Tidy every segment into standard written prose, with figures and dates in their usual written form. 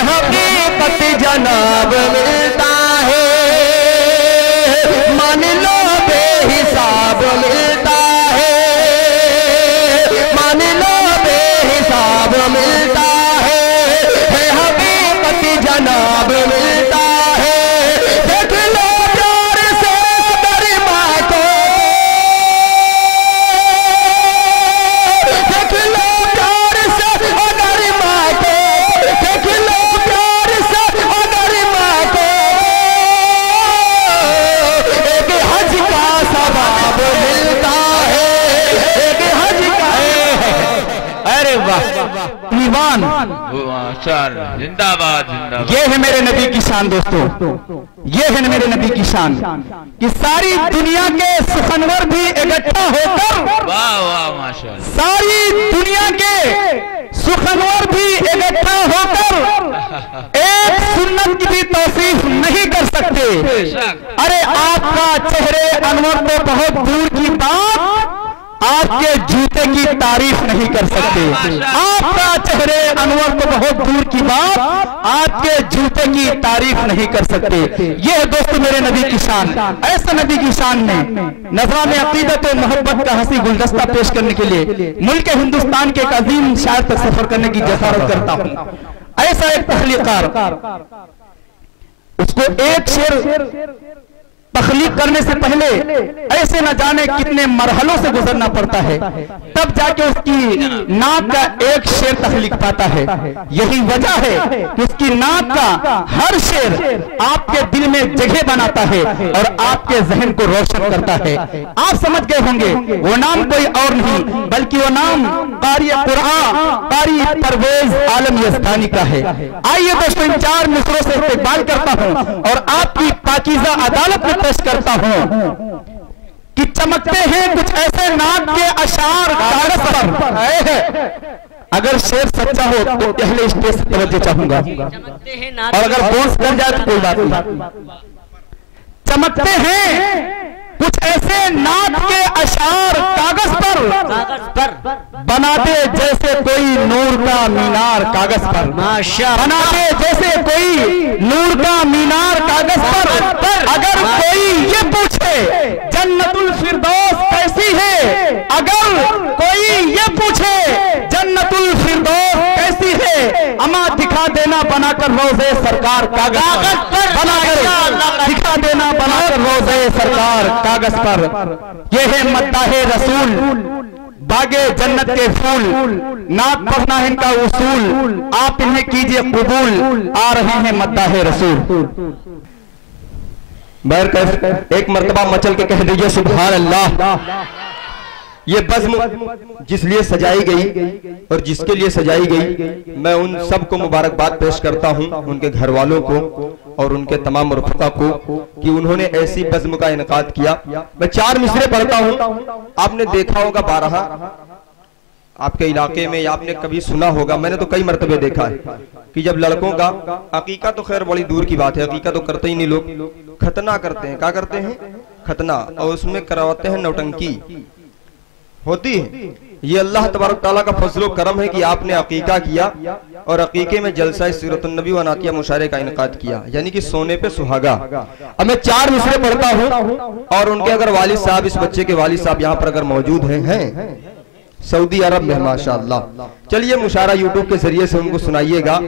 हकीकत जनाब मिलता है, मान लो बेहिसाब मिलता है, मान लो बेहिसाब मिलता है हकीकत जनाब मिलता है। देख लो प्यार से गरिमा को, देख लो प्यार से गरिमा को, देख लो प्यार से गरिमा को, एक हज का सवाब मिलता है, एक हज का। अरे वाह ईमान, जिंदाबाद जिंदाबाद। ये है मेरे नबी की शान दोस्तों, ये है मेरे नबी की शान कि सारी दुनिया के सुखनवर भी इकट्ठा होकर, वाह वाह माशाअल्लाह, सारी दुनिया के सुखनवर भी इकट्ठा होकर एक सुन्नत की भी तौसीफ नहीं कर सकते। अरे आपका चेहरे अनवर तो बहुत दूर की बात आपके जूते की तारीफ नहीं कर सकते। आपका चेहरे अनवर तो बहुत दूर की बात आपके जूते की तारीफ नहीं कर सकते। ये है दोस्तों मेरे नबी की शान। ऐसे नबी की शान में नज़ाम अक़ीदत और मोहब्बत का हंसी गुलदस्ता पेश करने के लिए मुल्क हिंदुस्तान के एक अजीम शायर तक सफर करने की जसारत करता हूँ। ऐसा एक तख्लीक़ार, उसको एक शेर तख्लीक करने से पहले ऐसे न जाने कितने मरहलों से गुजरना पड़ता है, तब जाके उसकी नाक का एक शेर तख्लीक पाता है। यही वजह है कि उसकी नाक का हर शेर आपके दिल में जगह बनाता है और आपके जहन को रोशन करता है। आप समझ गए होंगे वो नाम कोई और नहीं बल्कि वो नाम कारी कुरान, कारी परवेज आलम यज़दानी का है। आइए दोस्तों इन चार मिसरों से इस्तेमाल करता हूँ और आपकी पाकीज़ा अदालत में पेश करता हूं कि चमकते हैं कुछ ऐसे नाक के अशार कागज पर। अगर शेर सच्चा हो तो पहले स्टेज से तवज्जो चाहूंगा, और अगर बोन्स कर जाए तो कोई बात नहीं। चमकते हैं कुछ ऐसे नाक के अशार कागज पर, बनाते जैसे कोई नूर का मीनार कागज पर, बनाते जैसे कोई नूर का मीनार कागज पर। अगर कोई ये पूछे जन्नतुल फिरदौस कैसी है, अगर कोई ये पूछे जन्नतुल फिरदौस कैसी है, अमा दिखा देना बनाकर रोज़े सरकार कागज पर, बनाकर दिखा देना बनाकर रोज़े सरकार कागज पर। ये है मद्दाहे रसूल, बागे जन्नत के फूल, नाक पढ़ना है इनका उसूल, आप इन्हें कीजिए कबूल, आ रहे हैं मद्दाहे रसूल। बहरकैफ एक मर्तबा मचल के कह दीजिए सुभान अल्लाह। ये बज़्म जिस लिए सजाई गई और जिसके लिए सजाई गई, मैं उन सबको मुबारकबाद पेश करता हूं, उनके घर वालों को और उनके तमाम रफ़क़ा को कि उन्होंने ऐसी बज़्म का इनकाद किया। मैं चार मिसरे पढ़ता हूं। आपने देखा होगा बारहा आपके इलाके में, या आपने कभी सुना होगा, मैंने तो कई मरतबे देखा है कि जब लड़कों का अकीका, तो खैर बड़ी दूर की बात है, अकीका तो करते ही नहीं लोग, खतना करते हैं। क्या करते हैं? खतना, और उसमें करवाते हैं नौटंकी होती है। ये अल्लाह तबारक तआला का फजलो करम है कि आपने अकीका किया और अकीके में जलसा सीरतुन नबी व नातिया मुशारे का इनकाद किया, यानी कि सोने पे सुहागा। अब मैं चार मिसरे पढ़ता हूँ और उनके अगर वालिद साहब, इस बच्चे के वालिद साहब यहाँ पर अगर मौजूद हैं सऊदी अरब में माशाअल्लाह, चलिए मुशारा यूट्यूब के जरिए से उनको सुनाइएगा।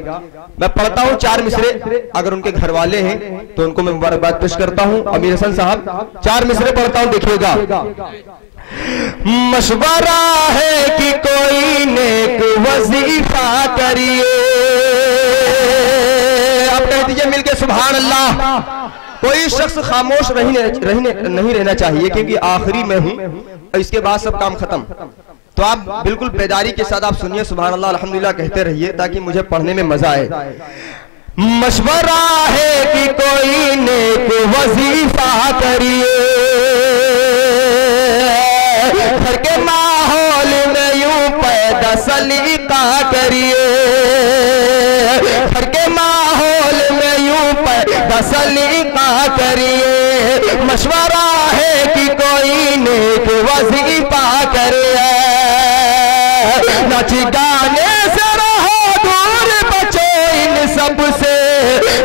मैं पढ़ता हूँ चार मिसरे, अगर उनके घर वाले हैं तो उनको मैं मुबारकबाद पेश करता हूँ। अमीर हसन साहब चार मिसरे पढ़ता हूँ, देखिएगा। मशवरा है कि कोई नेक वजीफा करिए, आप कह दीजिए मिलके सुभान अल्लाह। कोई शख्स खामोश नहीं रहना चाहिए, क्योंकि आखिरी में हूँ, इसके बाद सब काम खत्म। तो आप बिल्कुल बेदारी के साथ आप सुनिए, सुभान अल्लाह अल्हम्दुलिल्लाह कहते रहिए ताकि मुझे पढ़ने में मजा आए। मशवरा है कि कोई नेक वजीफा करिए, घर के माहौल में यूं पैदा सलीका करिए, घर के माहौल में यूं पैदा सलीका करिए। मशवरा है कि कोई नेक वजीफा करिए, नाच गाने से रहो दूर, बचो इन सब सबसे,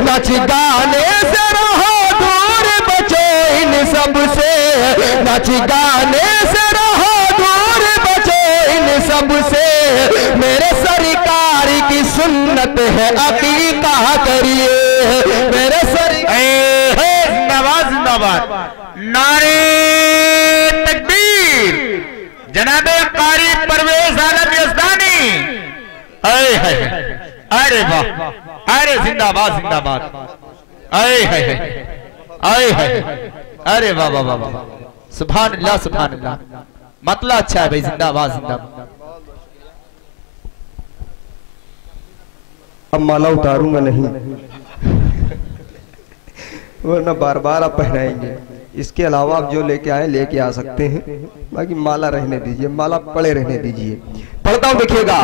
नाच गाने से रहो दूर बचो इन सबसे, नाच गाने से रहो दूर बचो इन सबसे। मेरे सरकार की सुन्नत है अकीका करिए, मेरे जिंदाबाद जिंदाबाद, नारे तकबीर, जनाबे कारी परवेज आलम यज़दानी। अरे वाह, अरे जिंदाबाद जिंदाबाद, अरे वाह वाह वाह वाह, सुभान अल्लाह सुभान अल्लाह, मतलब अच्छा है भाई, जिंदाबाद जिंदाबाद। अब माला उतारूंगा नहीं वरना बार बार आप पहनाएंगे। इसके अलावा आप जो लेके आए लेके आ सकते हैं, बाकी माला रहने दीजिए, माला पड़े रहने दीजिए। पढ़ता हूं देखिएगा।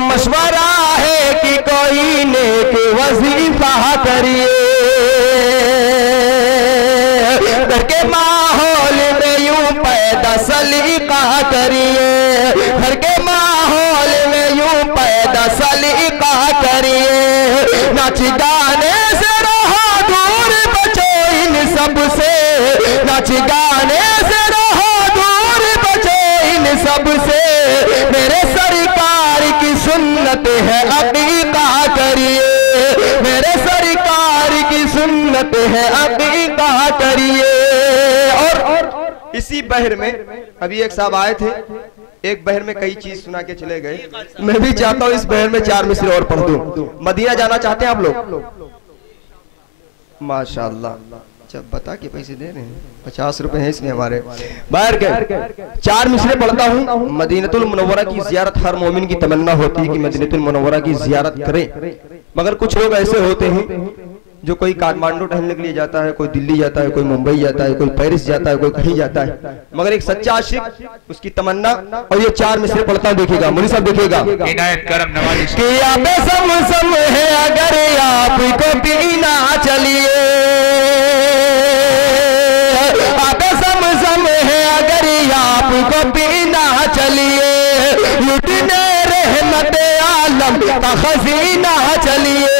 मशवरा है कि कोई नेक वजीफा करिए, घर के माहौल में यूं पैदा सलीका करिए, घर के माहौल में यूं पैदा सलीका करिए। नाच गाने से रहो दूर बचो इन सबसे, नाच गाने से रहो दूर बचो इन सबसे। मेरे सरकार की सुन्नत है अकीका करिए, मेरे सरकार की सुन्नत है अकीका करिए। और इसी बहर में अभी एक साहब आए थे, एक बहर में कई चीज सुना के चले गए। मैं भी चाहता हूं इस बहर में 4 मिसरे और पढ़ दूं। मदीना जाना चाहते हैं आप लोग? माशाअल्लाह, जब बता के पैसे दे रहे हैं, 50 रुपए हैं इसमें हमारे। बाहर के 4 मिसरे पढ़ता हूँ। मदीनतुल मुनव्वरा की जियारत हर मोमिन की तमन्ना होती है कि मदीनतुल मुनव्वरा की जियारत करें, मगर कुछ लोग ऐसे होते हैं जो कोई काठमांडू टहलने के लिए जाता है, कोई दिल्ली जाता है, कोई मुंबई जाता है, कोई पेरिस जाता है, कोई कहीं जाता है, मगर एक सच्चा आशिक उसकी तमन्ना। और ये 4 मिसरे पढ़ता हूँ, देखिएगा मुनी साहब, देखिएगा। इनायत करम नवाजी कि आप सम है अगर आपको पीना चलिए, आप सम है अगर आपको पीना चलिए, लुटने रहमत आलम का खजीना चलिए,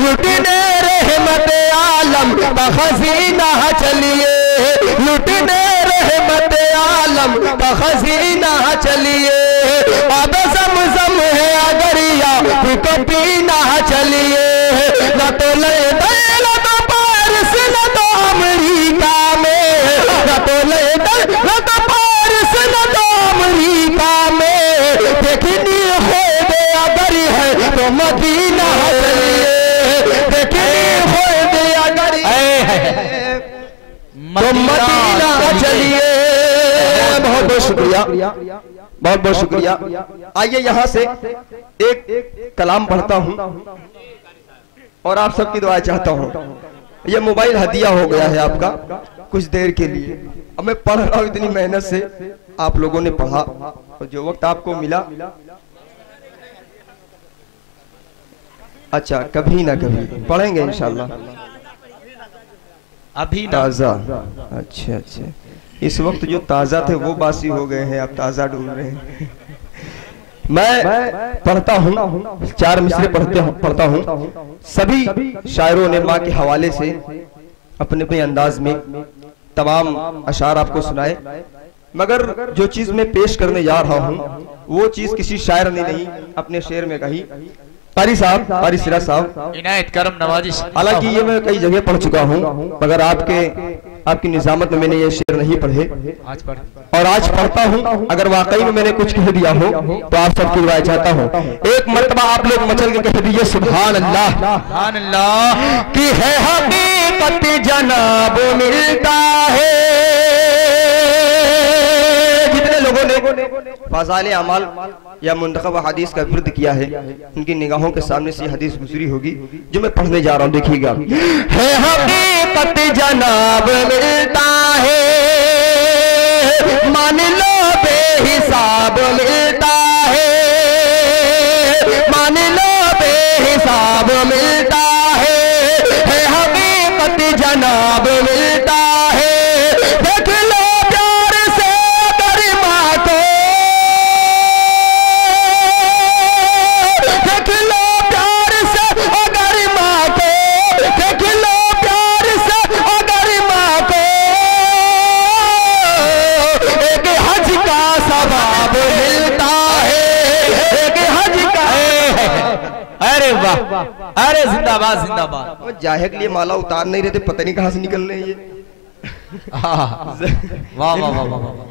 लुटने रहमत आलम का खजीना चलिए, लुटने रहमत आलम का खजीना चलिए। अब ज़म है अगर आपको पीना चलिए, न तो ले न तो पारिस न तो अमरीका में, न तो ले न तो पारिस न तो अमरीका में। देखनी हो दे अगर है तो मदीना चलिए, देखनी हो दे अगर है तो मदीना चलिए। बहुत बहुत शुक्रिया, बहुत बहुत शुक्रिया। आइए यहाँ से एक कलाम पढ़ता हूँ और आप सबकी दुआ चाहता हूँ। ये मोबाइल हदिया हो गया है आपका कुछ देर के लिए। अब मैं पढ़ रहा हूँ इतनी मेहनत से, आप लोगों ने पढ़ा और जो वक्त आपको मिला, अच्छा कभी ना कभी पढ़ेंगे इंशाल्लाह। अभी ताजा, अच्छा अच्छा, इस वक्त जो ताजा थे वो बासी हो गए हैं, आप ताजा ढूंढ रहे हैं। मैं पढ़ता हूँ, 4 मिसरे पढ़ता हूँ। सभी शायरों ने माँ के हवाले से अपने अपने अंदाज में तमाम अशार आपको सुनाए, मगर जो चीज मैं पेश करने जा रहा हूँ वो चीज किसी शायर ने नहीं अपने शेर में कही। कारी साहब, कारी सिरा साहब, इनायत करम नवाजी। हालांकि ये मैं कई जगह पढ़ चुका हूँ, मगर आपकी निजामत में मैंने ये शेर नहीं पढ़े, आज पढ़ और आज पढ़ता हूँ। अगर वाकई में मैंने कुछ कह दिया हो तो आप सबकी दुआ चाहता हूँ। एक मर्तबा आप लोग मचल के कह दीजिए सुभान अल्लाह, सुभान अल्लाह। कि है हकीकत जनाब मिलता है। जितने लोगों ने फाज़ाइल अमाल या मुंतखब हदीस का विरोध किया है, उनकी निगाहों के सामने से हदीस गुजरी होगी जो मैं पढ़ने जा रहा हूँ, देखिएगा। है हकीकत जनाब मिलता है, मान लो बेहिसाब मिलता है, मान लो बेहिसाब मिलता है हकीकत जनाब मिलता है। देख लो प्यार से गरिमा को, देख लो प्यार अरे वाह, अरे जिंदाबाद जिंदाबाद। वो जाहे के लिए माला उतार नहीं रहे थे, पता नहीं कहां से निकल रहे हैं ये। वाह वाह वाह वाह।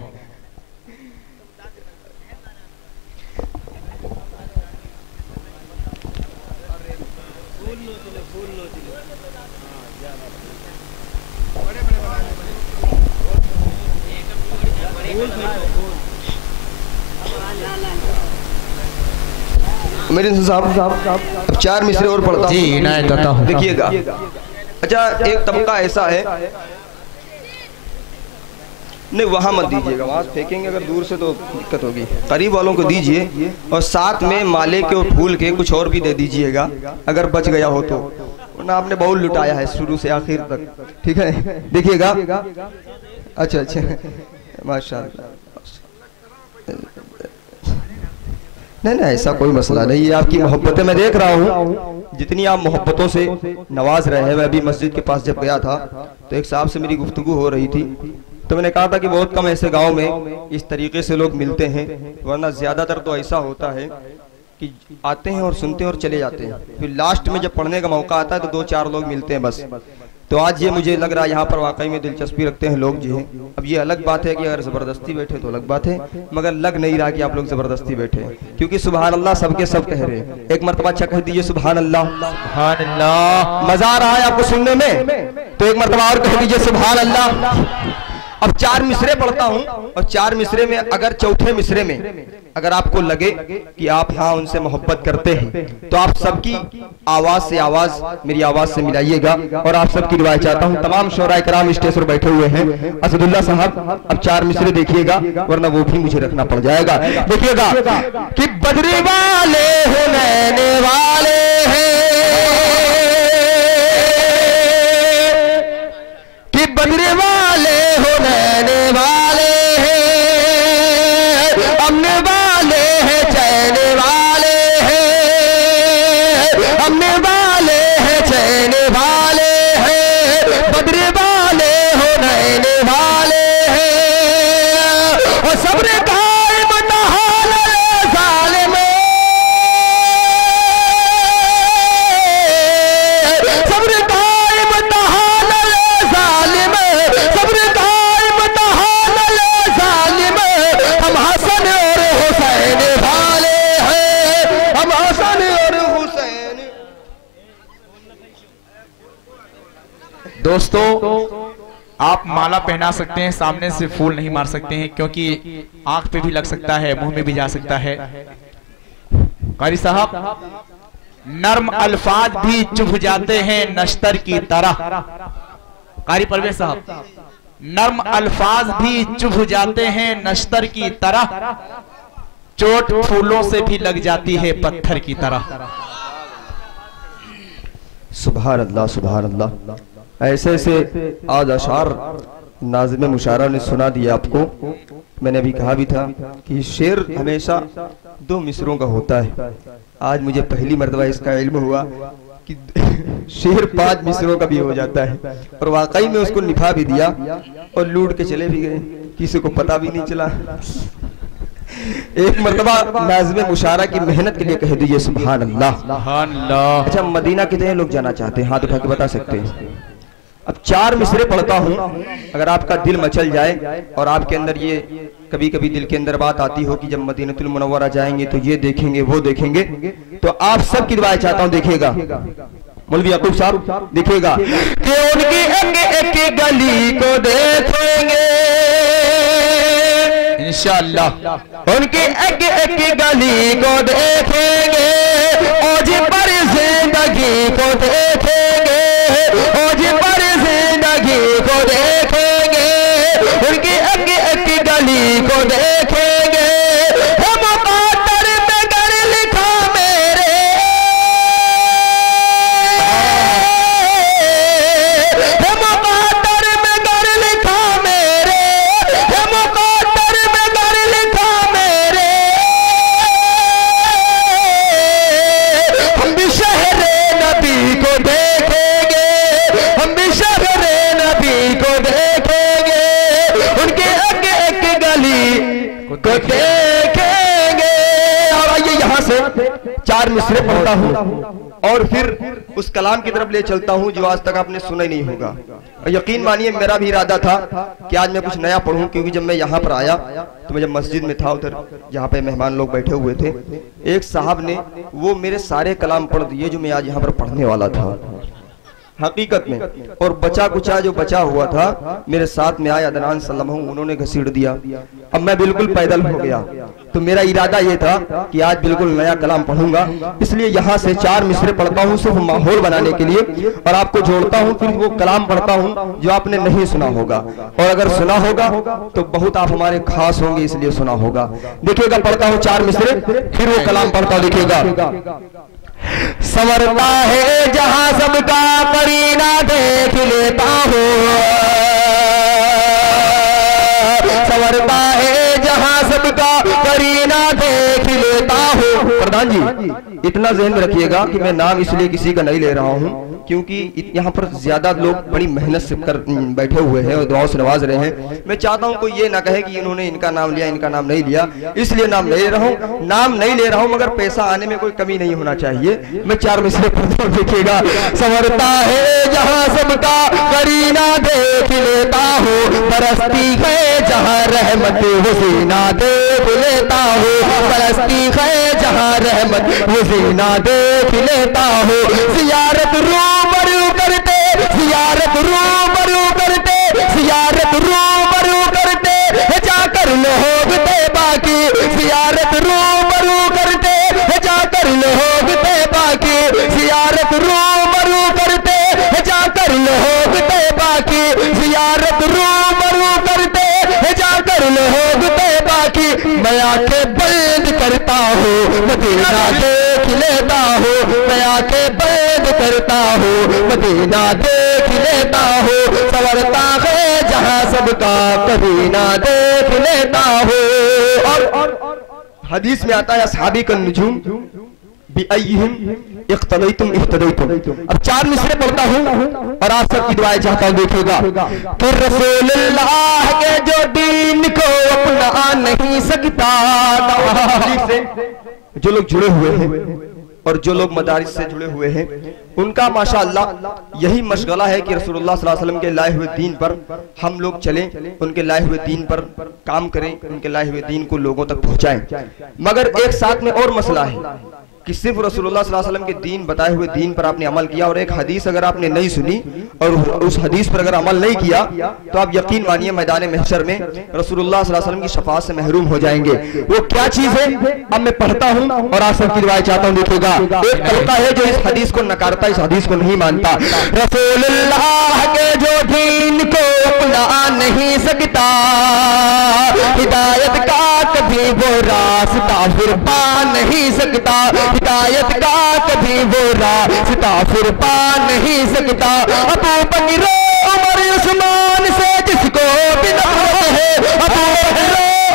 मेरे साहब अब 4 मिसरे और पढ़ता जी इनायत अता हो। देखिएगा। अच्छा, एक तबका ऐसा है, नहीं वहां मत दीजिएगा, वहां फेंकेंगे अगर दूर से तो दिक्कत होगी। करीब वालों को दीजिए और साथ में माले के और फूल के कुछ और भी दे दीजिएगा अगर बच गया हो तो, वरना आपने बहुत लुटाया है शुरू से आखिर तक। ठीक है, देखिएगा। अच्छा अच्छा, माशाल्लाह। नहीं ऐसा कोई मसला नहीं, ये आपकी मोहब्बतें मैं देख रहा हूँ, जितनी आप मोहब्बतों से नवाज रहे हैं। मैं अभी मस्जिद के पास जब गया था तो एक साहब से मेरी गुफ्तगू हो रही थी, तो मैंने कहा था कि बहुत कम ऐसे गांव में इस तरीके से लोग मिलते हैं, वरना ज्यादातर तो ऐसा होता है कि आते हैं और सुनते हैं और चले जाते हैं, फिर लास्ट में जब पढ़ने का मौका आता है तो 2-4 लोग मिलते हैं बस। तो आज ये मुझे लग रहा है यहाँ पर वाकई में दिलचस्पी रखते हैं लोग जो हैं। अब ये अलग बात है कि अगर जबरदस्ती बैठे तो अलग बात है, मगर लग नहीं रहा कि आप लोग जबरदस्ती बैठे, क्योंकि सुभान अल्लाह सबके सब कह रहे हैं। एक मरतबा अच्छा कह दीजिए सुभान अल्लाह। सुभान अल्लाह। मजा आ रहा है आपको सुनने में, तो एक मरतबा और कह दीजिए सुभान अल्लाह। अब 4 मिसरे पढ़ता हूँ और 4 मिसरे में अगर चौथे मिसरे में अगर आपको लगे कि आप हाँ उनसे मोहब्बत करते हैं तो आप सबकी आवाज से आवाज मेरी आवाज से मिलाइएगा और आप सबकी दुआ चाहता हूँ। तमाम शोराए कराम स्टेज पर बैठे हुए हैं। असदुल्ला साहब अब 4 मिसरे देखिएगा, वरना वो भी मुझे रखना पड़ जाएगा। देखिएगा कि बदरी वाले हो नैने वाले हैं, कि बदरी वाले हो नैने वाले हैं, अमने वाले हैं चैन वाले हैं, अमने वाले हैं चैन वाले हैं, बदरी वाले हो नैने वाले हैं, और सब्र कायम नहाल जालिम, सब्र कायम नहाल जालिम, सब्र कायम नहाल जालिम, हम हसन और हुसैन वाले हैं, हम हसन और हुसैन। दोस्तों आप माला पहना सकते हैं, सामने से फूल नहीं मार सकते हैं, क्योंकि आंख पे भी लग सकता है, मुंह में भी जा सकता है। कारी साहब, नर्म अल्फाज भी चुभ जाते हैं नश्तर की तरह। कारी परवेज साहब, नर्म अल्फाज भी चुभ जाते हैं नश्तर की तरह, चोट फूलों से भी लग जाती है पत्थर की तरह। सुभान अल्लाह सुभान अल्लाह। ऐसे ऐसे आज अशार नाज़िम मुशारा ने सुना दिया आपको। मैंने अभी कहा भी था कि शेर हमेशा 2 मिसरों का होता है। आज मुझे पहली मर्तबा इसका इल्म हुआ कि शेर 5 मिसरों का भी हो जाता है, और वाकई में उसको निभा भी दिया और लूट के चले भी गए, किसी को पता भी नहीं चला। एक मर्तबा नाज़िम मुशारा की मेहनत के लिए कह दीजिए सुभान अल्लाह। सुभान अल्लाह। अच्छा, मदीना कितने लोग जाना चाहते हैं? हाथ उठा के बता सकते हैं। अब 4 मिसरे पढ़ता हूँ, अगर आपका दिल मचल जाए और आपके अंदर ये कभी कभी दिल के अंदर बात आती हो कि जब मदीनतुल मुनव्वरा जाएंगे तो ये देखेंगे वो देखेंगे, तो आप सब की दुआएं चाहता हूँ। देखिएगा मौलवी याकूब साहब, देखिएगा कि उनकी एक एक गली को देखेंगे इंशाअल्लाह, उनकी एक एक गली को देखेंगे, औज पर जिंदगी को देखेंगे, औज पर जिंदगी को देखेंगे, उनकी एक एक गली को देखेंगे। हम मुक़द्दर में घर लिखा मेरे, हम मुक़द्दर में घर लिखा मेरे, हम मुक़द्दर में घर लिखा मेरे, हम भी शहरे नबी को देखेंगे, हम भी शहरे नबी को देखेंगे, उनके एक एक गली को देखेंगे। और आइए यहाँ से 4 मिसरे पढ़ता हूँ और फिर उस कलाम की तरफ ले चलता हूँ जो आज तक आपने सुना ही नहीं होगा। और यकीन मानिए मेरा भी इरादा था कि आज मैं कुछ नया पढ़ूं, क्योंकि जब मैं यहाँ पर आया तो मैं जब मस्जिद में था उधर जहाँ पे मेहमान लोग बैठे हुए थे, एक साहब ने वो मेरे सारे कलाम पढ़ दिए जो मैं आज यहाँ पर पढ़ने वाला था हकीकत में। और बचा कुचा जो बचा हुआ था मेरे साथ में आए अदनान सल्लम, उन्होंने घसीट दिया। अब मैं बिल्कुल पैदल हो गया। तो मेरा इरादा ये था कि आज बिल्कुल नया कलाम पढ़ूंगा, इसलिए यहाँ से 4 मिसरे पढ़ता हूँ सिर्फ माहौल बनाने के लिए, और आपको जोड़ता हूँ, फिर वो कलाम पढ़ता हूँ जो आपने नहीं सुना होगा, और अगर सुना होगा तो बहुत आप हमारे खास होंगे इसलिए सुना होगा। देखिएगा, पढ़ता हूँ 4 मिसरे, फिर वो कलाम पढ़ता देखिएगा। संवरता है जहां सबका करीना देख लेता हूँ, संवरता है जहां सबका करीना देख लेता हूँ। प्रधान जी इतना ज़हन में रखिएगा कि मैं नाम इसलिए किसी का नहीं ले रहा हूँ क्योंकि यहाँ पर ज्यादा लोग बड़ी मेहनत से कर बैठे हुए हैं और दुआओं से नवाज रहे हैं। मैं चाहता हूँ कोई ये ना कहे कि इन्होंने इनका नाम लिया इनका नाम नहीं लिया, इसलिए नाम नहीं ले रहा हूँ। नाम नहीं ले रहा हूँ मगर पैसा आने में कोई कमी नहीं होना चाहिए। मैं 4 मिसरे पढ़ता हूँ देखिएगा। संवरता है जहाँ सबका करीना देख लेता हूँ, बरसती है जहाँ रहमत हुसीना देख लेता हूँ, बरसती है जहाँ रहमत हुसीना देख लेता हूँ। जियारत रूबरू करते, जियारत रूबरू करते, जियारत रूबरू करते जाकर लोगते बाकी, जियारत रूबरू करते जाकर लोगते बाकी, जियारत रूबरू करते जाकर लोगते बाकी, जियारत रूबरू करते जाकर लोगते बाकी। मैं आंखें बंद करता हूँ मदीना देख लेता हूँ, मैं आंखें बंद करता हूँ मदीना देख लेता हूँ। संवरता है जहाँ सबका करीना देख लेता हूँ। और हदीस में आता है असहाबी का नुजूम बिअय्यिहिम इख्तदैतुम इह्तदैतुम। अब 4 मिसरे पढ़ता हूँ और आप सबकी दुआएं चाहता हूँ देखिएगा कि रसूलुल्लाह के जो दीन को अपना नहीं सकता, जो लोग जुड़े हुए हैं और जो लोग मदारिस से जुड़े हुए हैं उनका माशाअल्लाह यही मशगला है कि रसूलुल्लाह सल्लल्लाहु अलैहि वसल्लम के लाए हुए दीन पर हम लोग चलें, उनके लाए हुए दीन पर काम करें, उनके लाए हुए दीन को लोगों तक पहुंचाएं। मगर एक साथ में और मसला है कि सिर्फ रसूलुल्लाह सल्लल्लाहु अलैहि वसल्लम के दीन बताए हुए दीन पर आपने अमल किया और एक हदीस अगर आपने नहीं सुनी और उस हदीस पर अगर अमल नहीं किया तो आप यकीन मानिए मैदान महशर में रसूलुल्लाह सल्लल्लाहु अलैहि वसल्लम की शफाअत से महरूम हो जाएंगे। वो क्या चीज है अब मैं पढ़ता हूँ और आप सबकी दुआएं चाहता हूँ देखिएगा। एक तबका है जो इस हदीस को नकारता, इस हदीस को नहीं मानता। रसूलुल्लाह के जो दीन को अपना नहीं सकता, हिदायत का कभी वो रास्ता फिर पा नहीं सकता, हिदायत का कभी वो रास्ता फिर पा नहीं सकता। अबू बकर उमर उस्मान से जिसको भी नफरत है, अबू बकर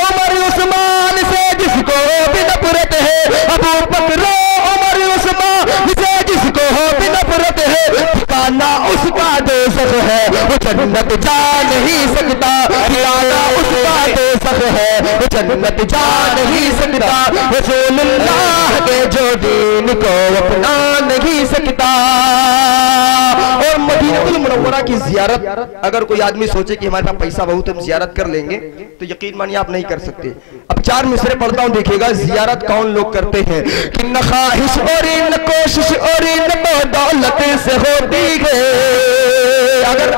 उमर उस्मान से जिसको भी नफरत है, अबू बकर उमर उस्मान से जिसको भी नफरत है, ठिकाना उसका दोज़ख है वो जन्नत जा नहीं सकता, ठिकाना उसका दोज़ख है वो जन्नत जा नहीं सकता। रसूलुल्लाह के जो दीन को अपना नहीं सकता। और मदीनतुल मुनव्वरा की जियारत अगर कोई आदमी सोचे कि हमारे पास पैसा बहुत हम जियारत कर लेंगे तो यकीन मानिए आप नहीं कर सकते। अब 4 मिसरे पढ़ता हूँ देखिएगा। जियारत कौन लोग करते हैं कि न ख्वाहिश और न कोशिश और न दौलत से होती है। अगर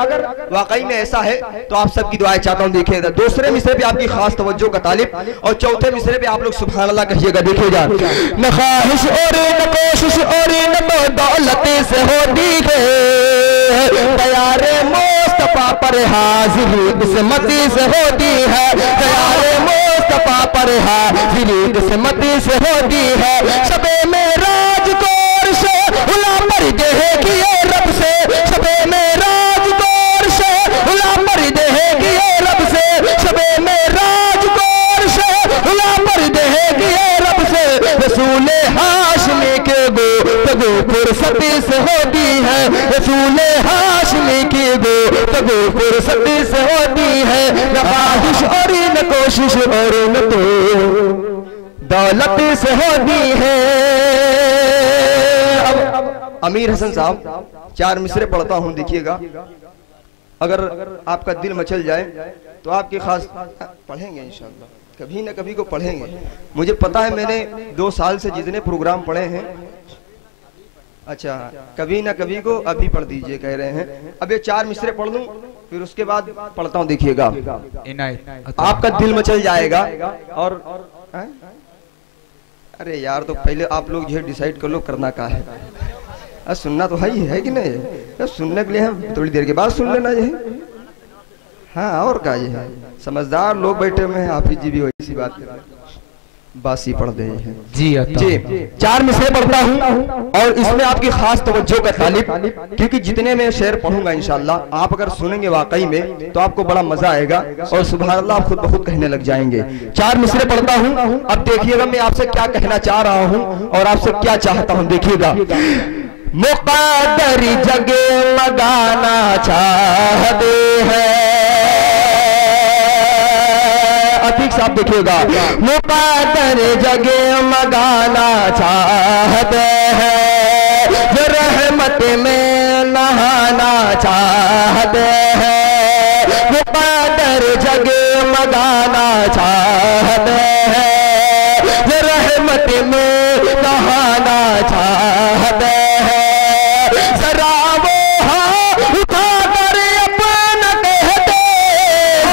वाकई में ऐसा है तो आप सबकी दुआएं चाहता हूँ देखिएगा। दूसरे मिसरे पे आपकी खास तवज्जो का तालिब और चौथे मिसरे पे आप लोग सुभान अल्लाह कहिएगा देखिएगा। न ख्वाहिश और न कोशिश और न दौलत से होती है, तैयारे मुस्तफा पर हाजिरी किस्मती से होती है, तैयारे मुस्तफा पर हाजिरी किस्मती से होती है। शबे में राज को अर्शे हुला पर देहे किए रब से, शबे में राज को अर्शे हुला पर देहे किए रब से, शबे में राज को अर्शे हुला पर देहे किए रब से। रसूले हाशमी के गुफ्तगू फुर्सती से होती है, रसूले हाशमी की गुफ्तगू फुर्सती से होती है। न ख्वाहिश और न कोशिश और न तो दौलत से होती है। अमीर हसन साहब 4 मिसरे पढ़ता हूँ, देखिएगा। अगर आपका दिल मचल जाए तो आपके खास पढ़ेंगे इंशाल्लाह, कभी ना कभी को पढ़ेंगे। मुझे पता है, मैंने 2 साल से जितने प्रोग्राम पढ़े हैं, अच्छा कभी ना कभी को अभी पढ़ दीजिए कह रहे हैं। अब ये 4 मिसरे पढ़ लूं, फिर उसके बाद पढ़ता हूँ, देखिएगा। आपका दिल मचल जाएगा। और अरे यार, तो पहले आप लोग जो डिसाइड कर लो करना क्या है। सुनना तो है कि नहीं? तो सुनने के लिए हम थोड़ी देर के बाद सुन लेना ये। हाँ, और क्या ये है, समझदार लोग बैठे हुए हैं, हाफिज जी भी वैसी बात कर रहे हैं, बासी पढ़ दे हैं जी। 4 मिसरे पढ़ता हूँ और इसमें आपकी खास तवज्जो का तालिब, क्योंकि जितने मैं शेर पढ़ूंगा इंशाल्लाह आप अगर सुनेंगे वाकई में तो आपको बड़ा मजा आएगा और सुभान अल्लाह आप खुद ब खुद कहने लग जाएंगे। 4 मिसरे पढ़ता हूँ, अब देखिएगा मैं आपसे क्या कहना चाह रहा हूँ और आपसे क्या चाहता हूँ, देखिएगा। मुक़द्दर जगे लगाना चाहते हैं, अतीक साहब देखिएगा। मुक़द्दर जगे मगाना चाहते हैं, जो रहमत में नहाना चाहते हैं। मुक़द्दर जगे मगाना चाहते हैं, जो रहमत में नहाना चाहते हैं। जरा वो हाँ उठा कर अपना कहते,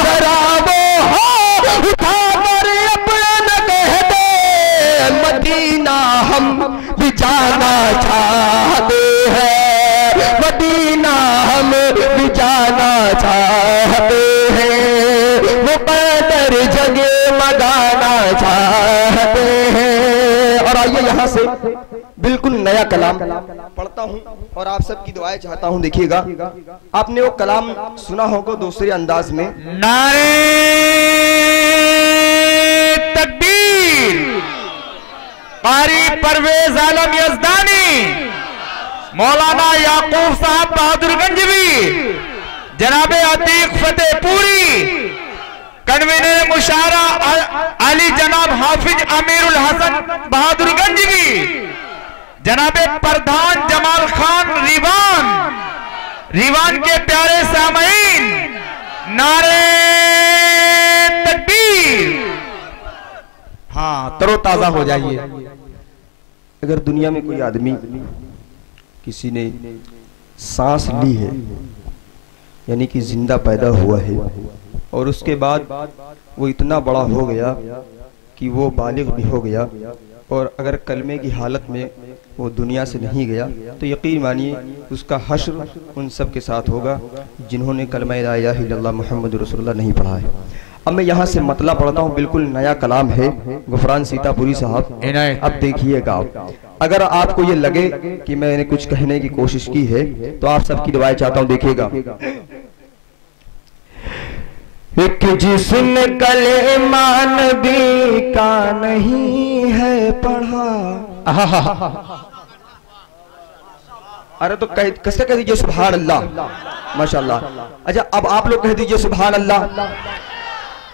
जरा वो हाँ उठा कर अपना कहते, मदीना हम भी जाना चाहते हैं, मदीना हम भी जाना चाहते हैं। मुक़द्दर जगे मगाना चाहते हैं। और आइए यहाँ से बिल्कुल नया कलाम पढ़ता हूँ और आप सबकी दुआएं चाहता हूँ, देखिएगा। आपने वो कलाम सुना होगा दूसरे अंदाज में। नारे तकबीर, कारी परवेज आलम यज़दानी, मौलाना याकूब साहब बहादुरगंजवी, जनाबे अतीक फतेहपुरी, कन्वीनर मुशारा अली जनाब हाफिज अमीरुल हसन बहादुरगंजवी, जनाबे प्रधान जमाल खान रिवान के प्यारे सामईन, नारे तकबीर। हाँ, तरोताजा हो जाइए। अगर दुनिया में कोई आदमी किसी ने सांस ली है, यानी कि जिंदा पैदा हुआ है, और उसके बाद वो इतना बड़ा हो गया कि वो बालिग भी हो गया, और अगर कलमे की हालत में वो दुनिया से नहीं गया, तो यकीन मानिए उसका हश्र उन सब के साथ होगा जिन्होंने कलमा ला इलाहा इल्लल्लाह मुहम्मद रसूलुल्लाह नहीं पढ़ा है। अब मैं यहाँ से मतला पढ़ता हूँ, बिल्कुल नया कलाम है, गुफरान सीतापुरी साहब। अब देखिएगा, अगर आपको ये लगे कि मैंने कुछ कहने की कोशिश की है तो आप सबकी दुआएं चाहता हूँ, देखिएगा। एक जिसने कलेमा नबी का नहीं है पढ़ा, अरे तो कैसे कह दीजिए सुभान अल्लाह, माशाअल्लाह। अच्छा, अब आप लोग कह दीजिए सुभान अल्लाह।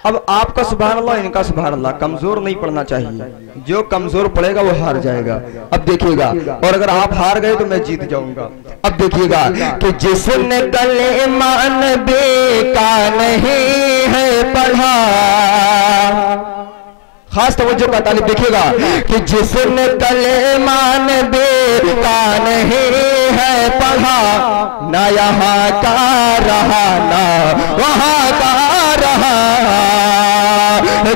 अब आपका सुभान अल्लाह, इनका सुभान अल्लाह। कमजोर नहीं पढ़ना चाहिए, जो कमजोर पढ़ेगा वो हार जाएगा। अब देखिएगा, और अगर आप हार गए तो मैं जीत जाऊंगा। अब देखिएगा कि जिसने कलेमा नबी का नहीं है पढ़ा, खास तवज्जो का तालिब, देखिएगा कि जिसने कलेमा नबी का नहीं है पढ़ा, ना यहाँ का रहा ना वहाँ का रहा।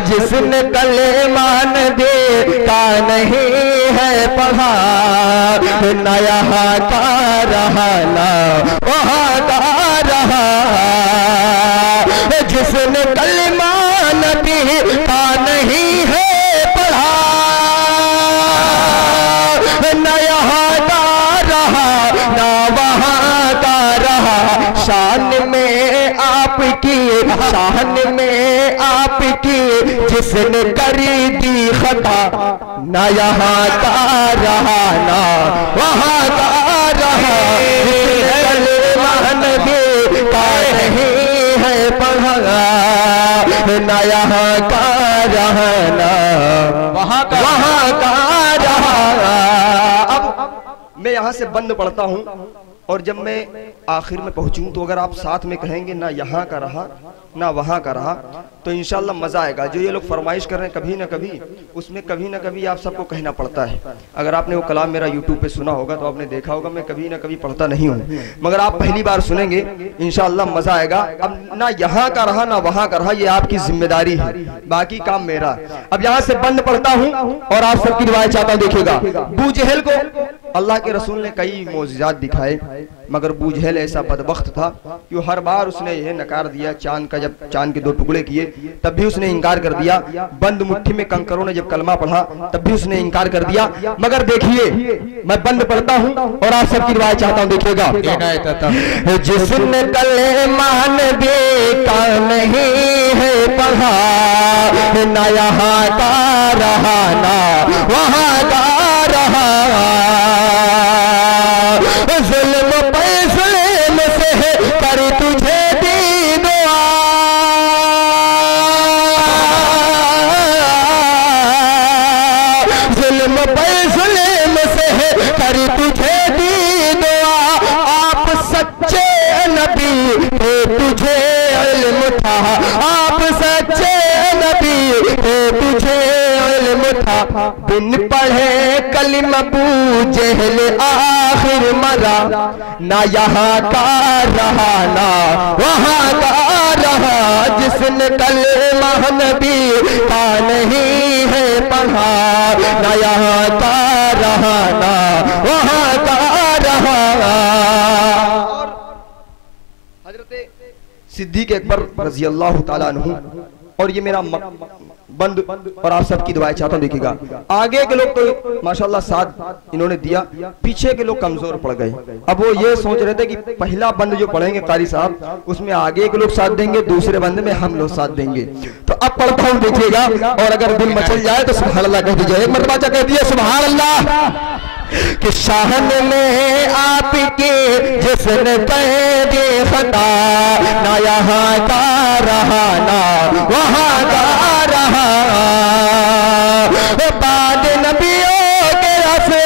जिसने कलेमा नबी का नहीं है पढ़ा, ना यहाँ का रहा ना वहाँ का रहा। जिसने कलेमा नबी का नहीं है पढ़ा, ना यहाँ का रहा ना वहाँ का रहा। शान में आपकी, शान में आपकी जिसने करी दी खता, ना यहाँ का रहा ना वहाँ का रहा। कलेमा नबी का नहीं है पढ़ा, ना यहाँ का रहा ना वहाँ का रहा। अब मैं यहाँ से बंद पढ़ता हूँ और जब मैं आखिर में पहुंचूं तो अगर आप साथ में कहेंगे ना यहाँ का रहा ना वहाँ का रहा तो इंशाल्लाह मजा आएगा। जो ये लोग फरमाइश कर रहे हैं कभी ना कभी, उसमें कभी ना कभी आप सबको कहना पड़ता है। अगर आपने वो कलाम मेरा यूट्यूब पे सुना होगा तो आपने देखा होगा मैं कभी ना कभी पढ़ता नहीं हूँ, मगर आप पहली बार सुनेंगे इंशाल्लाह मजा आएगा। अब ना यहाँ का रहा ना वहाँ का रहा, ये आपकी जिम्मेदारी है, बाकी काम मेरा। अब यहाँ से बंद पढ़ता हूँ और आप सबकी रिवायत चाहता हूँ, देखिएगा। अबू जहल को अल्लाह के रसूल ने कई मोजिज़ात दिखाए, मगर अबू जहल ऐसा बदबख्त था कि हर बार उसने यह नकार दिया। चांद का जब चांद के 2 टुकड़े किए तब भी उसने इनकार कर दिया। बंद मुट्ठी में कंकरों ने जब कलमा पढ़ा तब भी उसने इनकार कर दिया। मगर देखिए मैं बंद पढ़ता हूँ और आप सबकी रिवायत चाहता हूँ, देखिएगा। जिसने कलमा नबी का नहीं है पढ़ा, ना यहाँ का रहा ना वहाँ का रहा, जुल्म पे जुल्म से कर तुझे दी दुआ, जुल्म पे जुल्म से कर तुझे दी दुआ। आप सच्चे नबी थे तुझे इल्म था, आप सच्चे नबी थे तुझे इल्म था। बिन पढ़े कलिमा अबू जहल आखिर मरा, ना यहाँ का रहा ना वहाँ का रहा। जिसने कलिमा नबी का नहीं है पढ़ा, ना यहाँ का रहा ना वहाँ का रहा। हजरत सिद्दीक अकबर रज़ी अल्लाह ताला अन्हु, और ये मेरा बंद और आप सबकी दुआएं चाहता हूं, देखिएगा। आगे के लोग तो माशाल्लाह साथ इन्होंने दिया, पीछे के लोग कमजोर पड़ गए। अब वो ये सोच रहे थे कि पहला बंद जो पढ़ेंगे कारी साहब उसमें आगे के लोग साथ देंगे, दूसरे बंद में हम लोग साथ देंगे। तो अब पढ़ता हूं, देखिएगा। और अगर दिल मचल जाए तो सुभान अल्लाह कह दीजिए, एक मरतबा कह दिए सुभान अल्लाह। कि शाहन में आपके जिसने कह दे खता, ना यहाँ का रहा ना वहाँ का रहा। बाद नबियों के रसे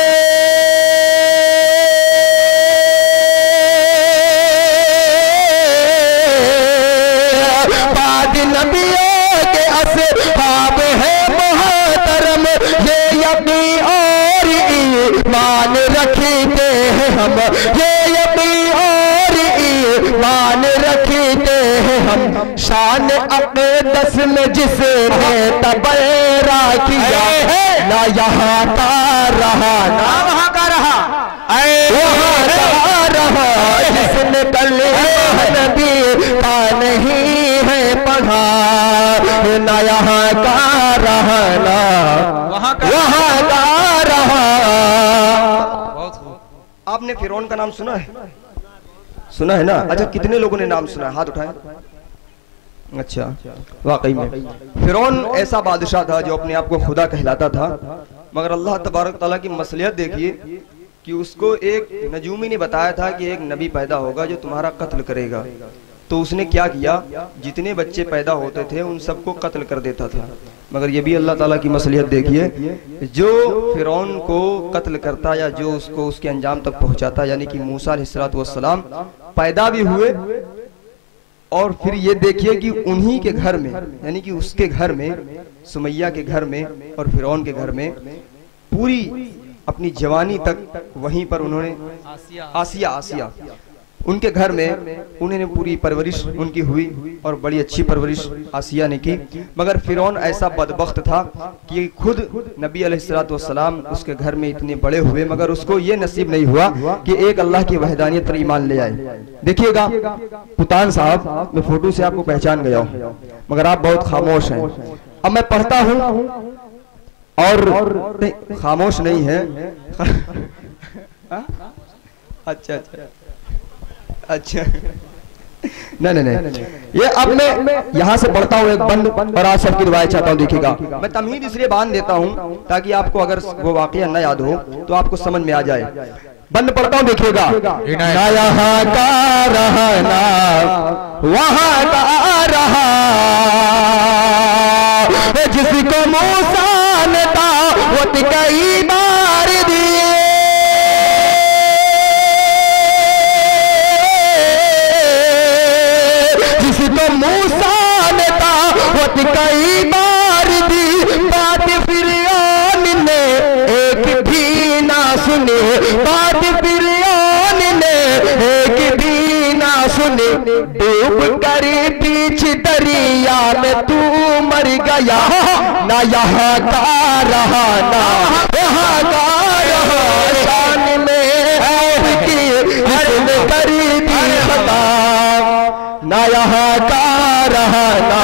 बाद नबियों के असहाब है मोहतरम, ये यकीन और ईमान रखते हैं हम, ये यकीन और ईमान रखते हैं हम। शान अक़दस में जिसने तबेरा किया, ना यहाँ का रहा ना वहाँ का रहा, वहाँ का रहा। जिसने कलिमा नबी का नहीं है पढ़ा, ना यहाँ का रहा ना वहाँ का रहा। आपने फिरौन का नाम सुना है? सुना है ना? अच्छा, कितने लोगों ने नाम सुना है? हाथ उठाएं। अच्छा, वाकई में फिरौन ऐसा बादशाह था जो अपने आप को खुदा कहलाता था, मगर अल्लाह तबारक तआला की मसलियत देखिए कि उसको एक नजूमी ने बताया था कि एक नबी पैदा होगा जो तुम्हारा कत्ल करेगा। तो उसने क्या किया, जितने बच्चे पैदा होते थे उन सबको कत्ल कर देता था। मगर ये भी अल्लाह ताला की मसलियत देखिए, जो फिरौन को कत्ल करता या जो उसको उसके अंजाम तक पहुंचाता, यानी कि मूसा अलैहिस्सलातु वस्सलाम पैदा भी हुए, और फिर ये देखिए कि उन्हीं के घर में, यानी कि उसके घर में, सुमैया के घर में और फिरौन के घर में पूरी अपनी जवानी तक वहीं पर उन्होंने आसिया उनके घर में उन्होंने पूरी परवरिश उनकी हुई और बड़ी अच्छी परवरिश आसिया ने की। मगर फिरौन ऐसा बदबख्त था कि खुद नबी अलैहिस्सलातु वस्सलाम उसके घर में इतने बड़े हुए, मगर उसको ये नसीब नहीं हुआ कि एक अल्लाह की वहदानियत पर ईमान ले आए। देखिएगा पुतान साहब, मैं फोटो से आपको पहचान गया हूँ, मगर आप बहुत खामोश हैं। अब मैं पढ़ता हूँ और खामोश नहीं है। अच्छा, अच्छा, नहीं, ये अब मैं यहाँ से पढ़ता हूँ एक बंद और आप सबकी रिवायत चाहता हूँ, देखिएगा। मैं तमहीद इसलिए बांध देता हूँ ताकि आपको अगर वो वाकया न याद हो तो आपको समझ में आ जाए। बंद पढ़ता हूँ, देखिएगा। ना यहाँ का रहा ना वहाँ का रहा, जिसको मूसा ने दावत कई बार दिए, दावत कई बार दी, बात फिरौन ने एक भी ना सुनी, बात फिरौन ने एक भी ना सुनी। डूब कर बीच दरिया में तू मर गया, ना यहाँ का रहा ना वहाँ का रहा। शान में आपकी इसने करी दी खता, ना यहाँ का रहा ना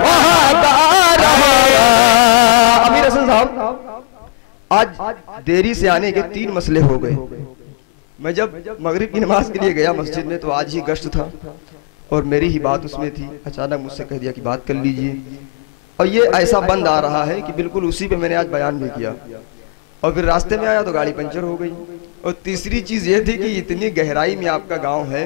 वहाँ का रहा। अमीर हसन साहब, आज देरी से आने के 3 मसले हो गए। मैं जब मगरिब की नमाज के लिए गया मस्जिद में तो आज ही गश्त था और मेरी ही बात उसमें थी। अचानक मुझसे कह दिया कि बात कर लीजिए, और ये ऐसा बंद आ रहा है कि बिल्कुल उसी पे मैंने आज बयान भी किया। और फिर रास्ते में आया तो गाड़ी पंचर हो गई। और तीसरी चीज ये थी कि इतनी गहराई में आपका गांव है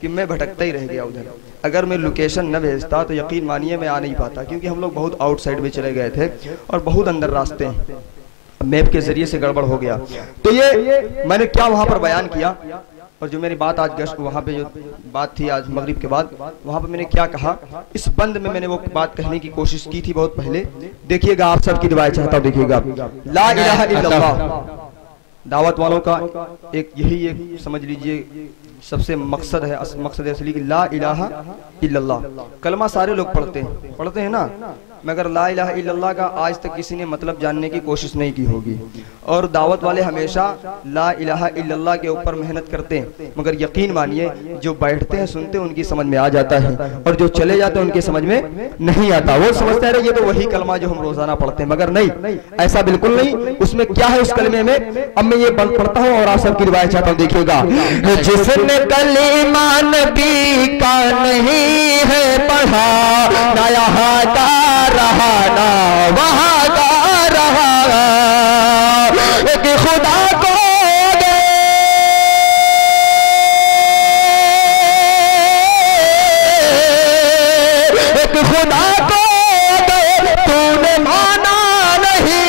कि मैं भटकता ही रह गया उधर। अगर मैं लोकेशन न भेजता तो यकीन मानिए मैं आ नहीं पाता, क्योंकि हम लोग बहुत आउटसाइड में चले गए थे और बहुत अंदर रास्ते हैं, मैप के जरिए से गड़बड़ हो गया। तो ये मैंने क्या वहां पर बयान किया, और जो मेरी बात आज गश्त वहां पे जो बात थी आज मगरिब के बाद, वहां पे मैंने क्या कहा, इस बंद में मैंने वो बात कहने की कोशिश की थी बहुत पहले। देखिएगा, आप सबकी दुआएं चाहता हूं, देखिएगा। ला इलाहा इल्लल्लाह दावत वालों का एक यही एक समझ लीजिए सबसे मकसद है, मकसद असली की ला इलाहा इल्लल्लाह। कलमा सारे लोग पढ़ते हैं ना, मगर ला इलाहा इल्लल्लाह का आज तक किसी ने मतलब जानने की कोशिश नहीं की होगी। और दावत वाले हमेशा ला इलाहा इल्लल्लाह के ऊपर मेहनत करते हैं, मगर यकीन मानिए जो बैठते हैं सुनते हैं उनकी समझ में आ जाता है, और जो चले जाते हैं उनकी समझ में नहीं आता। वो समझते हैं ये तो वही कलमा जो हम रोजाना पढ़ते हैं, मगर नहीं, ऐसा बिल्कुल नहीं। उसमें क्या है उस कलमे में, अब मैं ये पढ़ता हूँ और आप सबकी रिवायत चाहता हूँ, देखिएगा। जिसने कलीमा नबी का नहीं है पढ़ा, ना यहाँ का रहा ना वहाँ का रहा। एक खुदा को दे एक खुदा को दे तूने माना नहीं,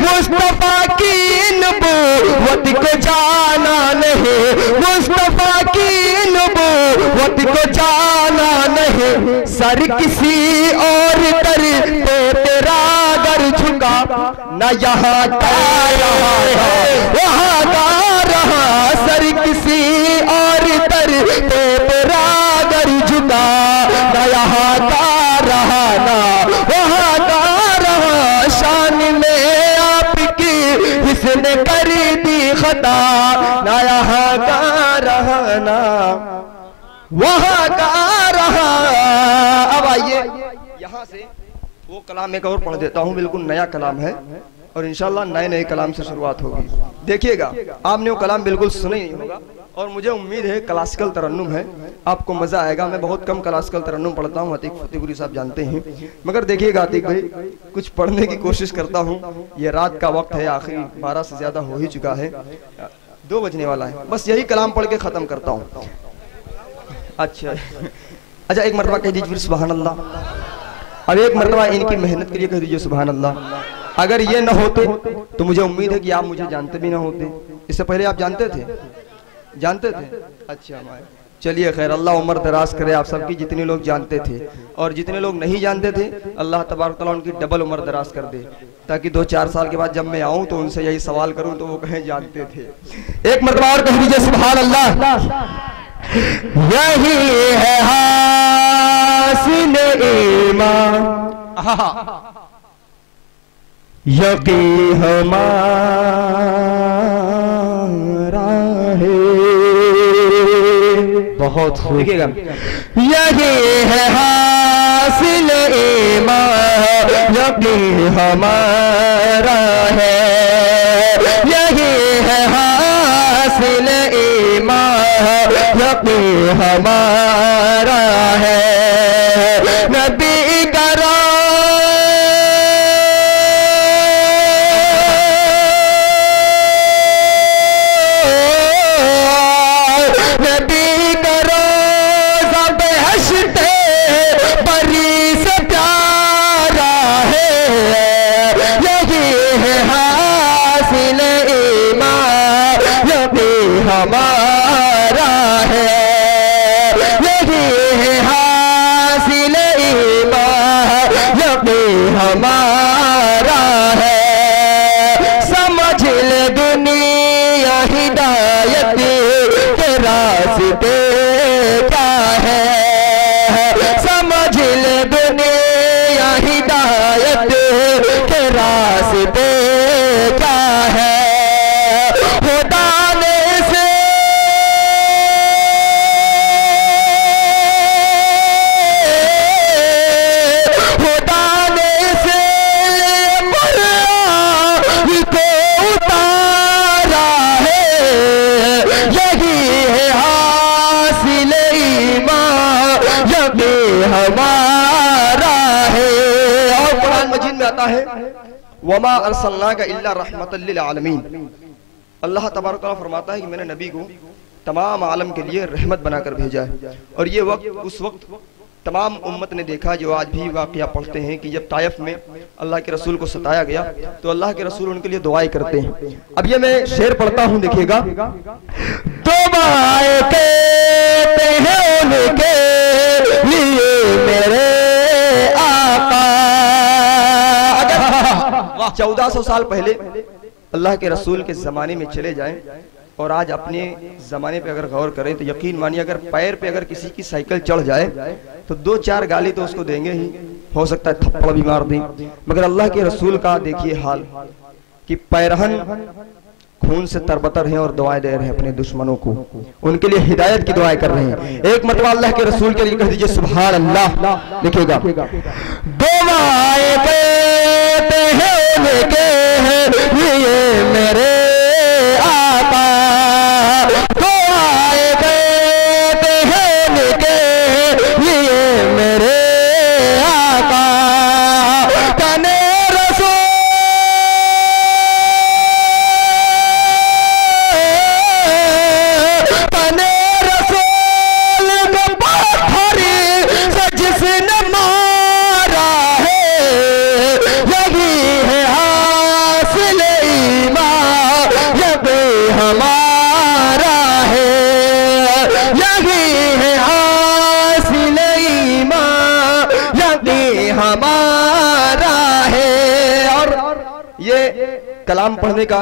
मुस्तफा की नबूवत को जाना नहीं, मुस्तफा की नबूवत को जाना नहीं। सर किसी और तर तो तेरा गर झुका, न यहाँ का रहा वहाँ का रहा। सर किसी और तर तो तेरा गर झुका, न यहाँ का रहा ना वहाँ का रहा। शान में आपकी इसने कर दी खता, न यहाँ का रहा ना वहाँ का रहा। अब आइए यहाँ से वो कलाम एक और पढ़ देता हूँ, बिल्कुल नया कलाम है और इंशाल्लाह नए नए कलाम से शुरुआत होगी। देखिएगा, आपने वो कलाम बिल्कुल सुना ही नहीं होगा और मुझे उम्मीद है क्लासिकल तरन्नुम है, आपको मजा आएगा। मैं बहुत कम क्लासिकल तरन्नुम पढ़ता हूँ, अतीक फतेहपुरी साहब जानते हैं, मगर देखिएगा अतीक भाई कुछ पढ़ने की कोशिश करता हूँ। ये रात का वक्त है, आखिरी 12 से ज्यादा हो ही चुका है, 2 बजने वाला है, बस यही कलाम पढ़ के खत्म करता हूँ। अच्छा एक मरतबा कह दीजिए फिर सुभान अल्लाह। अब एक मरतबा इनकी मेहनत के लिए कह दीजिए सुभान अल्लाह। अगर ये न होते तो मुझे उम्मीद है कि आप मुझे जानते भी ना होते। इससे पहले आप जानते थे? अच्छा चलिए खैर, अल्लाह उम्र दराज करे आप सबकी, जितने लोग जानते थे और जितने लोग नहीं जानते थे अल्लाह तबारक तआला उनकी डबल उम्र दराज कर दे, ताकि 2-4 साल के बाद जब मैं आऊं तो उनसे यही सवाल करूं तो वो कहें जानते थे। एक मरतबा और कह दीजिए सुभान अल्लाह। यही है हासिल ईमान, यकीन हमारा है। बहुत देखिएगा, यही है हासिल ईमान, यकीन हमारा है। यही है हासिल ईमान, यकीन हमारा है। नबी करो नबी करो सब हंसते परी से प्यारा है। यही है हासिल ईमान, यकीन हमारा है। यही या हिदायत के रास्ते क्या है, समझ ले दुनिया हिदायत के रास्ते क्या है। खुदाने से को उतारा है, यही है हासिल ईमान यही हमारा है। और कुरान मजीद में आता है वमा अरसलनाका इल्ला रहमतल लिल आलमीन। अल्लाह तबारक व तआला फरमाता है कि मैंने नबी को तमाम आलम के लिए रहमत बनाकर भेजा है। और ये वक्त उस वक्त तमाम उम्मत ने देखा जो आज भी वाक़या पढ़ते हैं कि जब ताइफ में अल्लाह के रसूल को सताया गया तो अल्लाह के रसूल उनके लिए दुआएं करते हैं। अब ये मैं शेर पढ़ता हूं, देखिएगा। दुआएं कहते हैं उनके लिए मेरे आका। 1400 साल पहले अल्लाह के रसूल के जमाने में चले जाएं और आज अपने जमाने पे अगर गौर करें तो यकीन मानिए अगर पैर पे अगर किसी की साइकिल चढ़ जाए तो 2-4 गाली तो उसको देंगे ही, हो सकता है थप्पड़ भी मार दें। मगर अल्लाह के रसूल का देखिए हाल कि पैरहन खून से तरबतर हैं और दुआएं दे रहे हैं अपने दुश्मनों को, उनके लिए हिदायत की दुआएं कर रहे हैं। एक मतलब अल्लाह के रसूल के लिए कह दीजिए सुभान अल्लाह। देखिएगा, दुआएं कहते हैं उनके लिए मेरे आका, दुआएं कहते हैं उनके लिए मेरे आका। तने कलाम पढ़ने का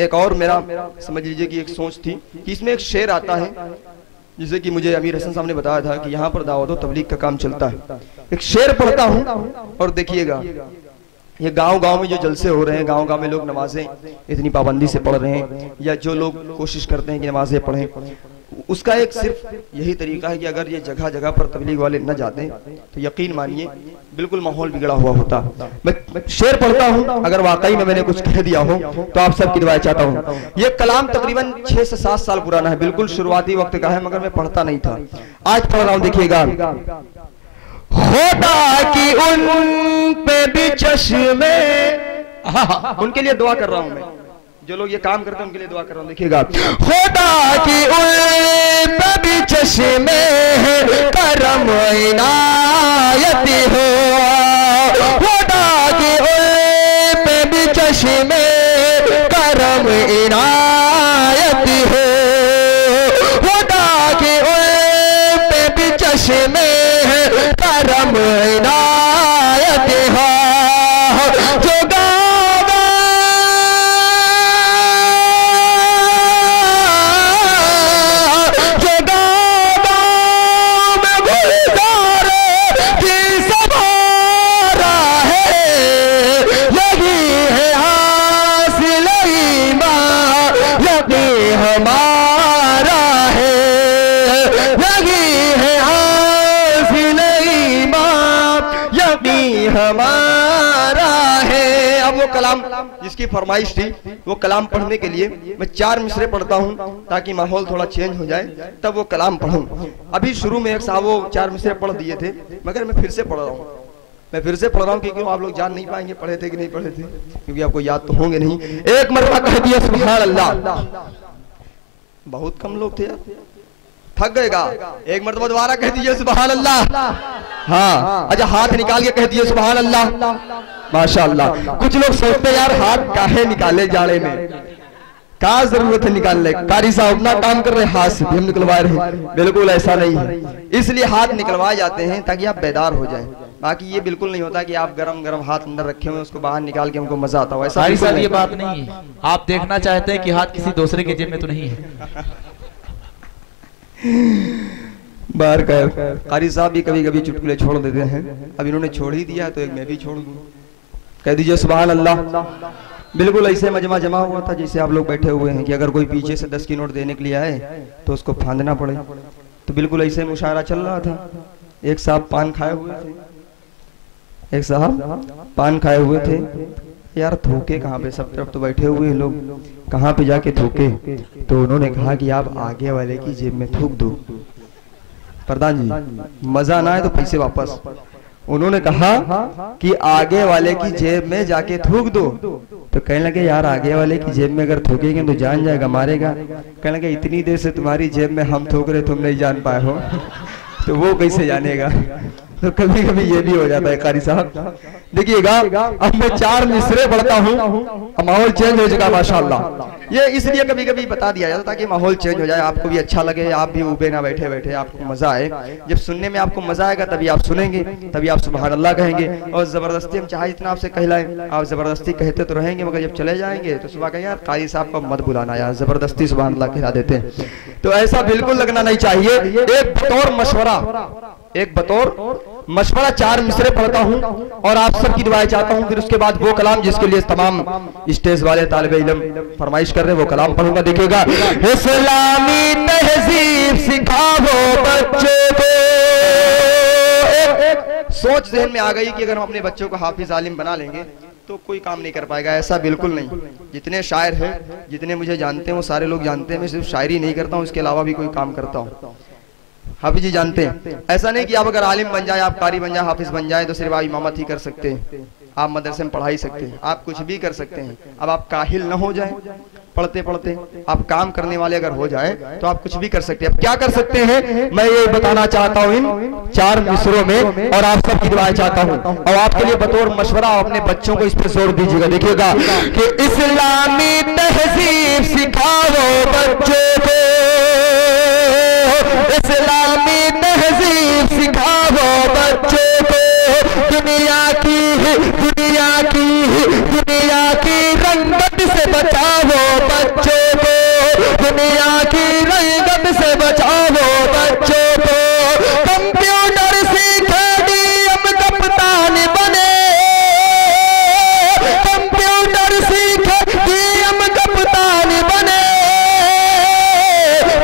एक और मेरा समझ लीजिए कि एक सोच थी कि इसमें एक शेर आता है, जिसे कि मुझे अमीर हसन साहब ने बताया था कि यहाँ पर दावत व तबलीग का काम चलता है। एक शेर पढ़ता हूँ और देखिएगा, ये गांव-गांव में जो जलसे हो रहे हैं, गांव-गांव में लोग नमाजें इतनी पाबंदी से पढ़ रहे हैं या जो लोग कोशिश करते हैं कि नमाजें पढ़ें, उसका एक सिर्फ यही तरीका है कि अगर ये जगह जगह पर तबलीग वाले न जाते तो यकीन मानिए बिल्कुल माहौल बिगड़ा हुआ होता। मैं शेर पढ़ता हूँ, अगर वाकई में मैंने कुछ कह दिया हो तो आप सबकी दुआएं चाहता हूँ। ये कलाम तकरीबन 6 से 7 साल पुराना है, बिल्कुल शुरुआती वक्त का है, मगर मैं पढ़ता नहीं था, आज पढ़ रहा हूँ। देखिएगा, खुदा की उन पे भी चश्मे, उनके लिए दुआ कर रहा हूँ मैं, जो लोग ये काम करते हैं उनके लिए दुआ कर रहा हूँ। देखिएगा, खुदा की उन पे भी चश्मे करम इनायत हो, खुदा की उन पे भी चश्मे करम इनायत हो, खुदा की उन पे भी चश्मे करम इनायत हो। जो गावा जो गावा में गुलजार की सवारा है, यही है हासिल ईमान यही हमारा है, यही है हासिल ईमान यही हमारा है। अब वो कलाम जिसकी फरमाइश थी वो कलाम पढ़ने के लिए मैं 4 मिसरे पढ़ता हूँ ताकि माहौल थोड़ा चेंज हो जाए, तब वो कलाम पढ़ूं। अभी शुरू में एक साहब वो 4 मिसरे पढ़ दिए थे, मगर मैं फिर से पढ़ रहा हूँ, मैं फिर से पढ़ रहा हूँ क्योंकि आप लोग जान नहीं पाएंगे पढ़े थे कि नहीं पढ़े थे, क्योंकि आपको याद तो होंगे नहीं। एक मरतबा कह दिया सुभान अल्लाह, बहुत कम लोग थे यार, थक गएगा। एक मरतबा दोबारा कह दीजिए सुभान अल्लाह। हाँ, अच्छा हाथ निकाल के कह दिए सुभान अल्लाह, माशाअल्लाह। कुछ लोग सोचते यार हाथ काहे निकाले जाड़े में, क्या जरूरत है निकालने, कारी साहब अपना काम कर रहे हाथ से हम निकलवा रहे हैं, बिल्कुल ऐसा नहीं है। इसलिए हाथ निकलवाए जाते हैं ताकि आप बेदार हो जाएं, बाकी ये बिल्कुल नहीं होता कि आप गरम गरम हाथ अंदर रखे हुए उसको बाहर निकाल के हमको मजा आता हो, ऐसा भाई बिल्कुल साहब नहीं। ये बात नहीं है, आप देखना चाहते हैं कि हाथ किसी दूसरे के जेब में तो नहीं है। बाहर का कारी साहब भी कभी कभी चुटकुले छोड़ देते हैं, अब इन्होंने छोड़ ही दिया तो एक मैं भी छोड़ दूं। कह दीजिए सुभान अल्लाह। बिल्कुल ऐसे मजमा जमा हुआ था जैसे आप लोग बैठे हुए हैं कि अगर कोई पीछे से 10 की नोट देने के लिए आए तो उसको फांदना पड़े, तो बिल्कुल ऐसे मुशायरा चल रहा था। एक साहब पान खाए हुए थे, एक साहब पान खाए हुए थे, यार थूके कहाँ पे, सब तरफ तो बैठे हुए लोग, कहाँ पे जाके थूके? तो उन्होंने कहा कि आप आगे वाले की जेब में थूक दो। प्रधान जी मजा ना आए तो पैसे वापस। उन्होंने कहा कि आगे वाले की जेब में जाके थूक दो, तो कहने लगे यार आगे वाले की जेब में अगर थूकेंगे तो जान जाएगा, मारेगा। कहने लगे इतनी देर से तुम्हारी जेब में हम थूक रहे तुम नहीं जान पाए हो तो वो कैसे जानेगा? तो कभी कभी ये भी हो जाता है कारी साहब। देखिएगा अब मैं 4 मिसरे पढ़ता हूँ, माहौल चेंज हो जाएगा माशाल्लाह। ये इसलिए कभी कभी बता दिया जाता ताकि माहौल चेंज हो जाए, आपको भी अच्छा लगे, आप भी उबे ना बैठे बैठे आपको मजा आए। जब सुनने में आपको मजा आएगा तभी आप सुनेंगे, तभी आप सुभान अल्लाह कहेंगे। और जबरदस्ती हम चाहे इतना आपसे कहलाएं, आप जबरदस्ती कहते तो रहेंगे, मगर जब चले जाएंगे तो सुबह कहें यार कारी साहब को मत बुलाना यार, जबरदस्ती सुभान अल्लाह कहला देते हैं। तो ऐसा बिल्कुल लगना नहीं चाहिए। एक बतौर मशवरा, एक बतौर मशवरा 4 मिसरे पढ़ता हूँ और आप सबकी दुआएं चाहता हूँ, फिर उसके बाद वो कलाम जिसके लिए तमाम स्टेज वाले तालिबे इल्म फरमाइश कर रहे हैं वो कलाम पढ़ूंगा। देखिएगा इस्लामी तहजीब सिखाओ बच्चों को। सोच जहन में आ गई कि अगर हम अपने बच्चों को हाफिज आलिम बना लेंगे तो कोई काम नहीं कर पाएगा, ऐसा बिल्कुल नहीं। जितने शायर हैं, जितने मुझे जानते हैं वो सारे लोग जानते हैं मैं सिर्फ शायरी नहीं करता हूँ, इसके अलावा भी कोई काम करता हूँ। हाफिज जी जानते हैं, ऐसा नहीं कि आप अगर आलिम बन जाए, आप कारी बन जाए, हाफिज बन जाए तो सिर्फ आप इमामत ही कर सकते हैं, आप मदरसे में पढ़ाई सकते हैं, आप कुछ भी कर सकते हैं। अब आप काहिल न हो जाए पढ़ते पढ़ते, आप काम करने वाले अगर हो जाए तो आप कुछ भी कर सकते हैं। अब क्या कर सकते हैं मैं ये बताना चाहता हूँ इन 4 मिसरों में, और आप सबकी दुआएं चाहता हूँ। और आपके लिए बतौर मशवरा अपने बच्चों को इस पर जोर दीजिएगा। देखिएगा कि इस्लामी तहजीब सिखाओ बच्चों को, इस्लामी तहजीब सिखाओ बच्चों को, दुनिया की रंगत से बचाओ बच्चों को, दुनिया की रंगत से बचाओ बच्चों को। कंप्यूटर सीखे डीएम कप्तान बने, कंप्यूटर सीखे डीएम कप्तान बने,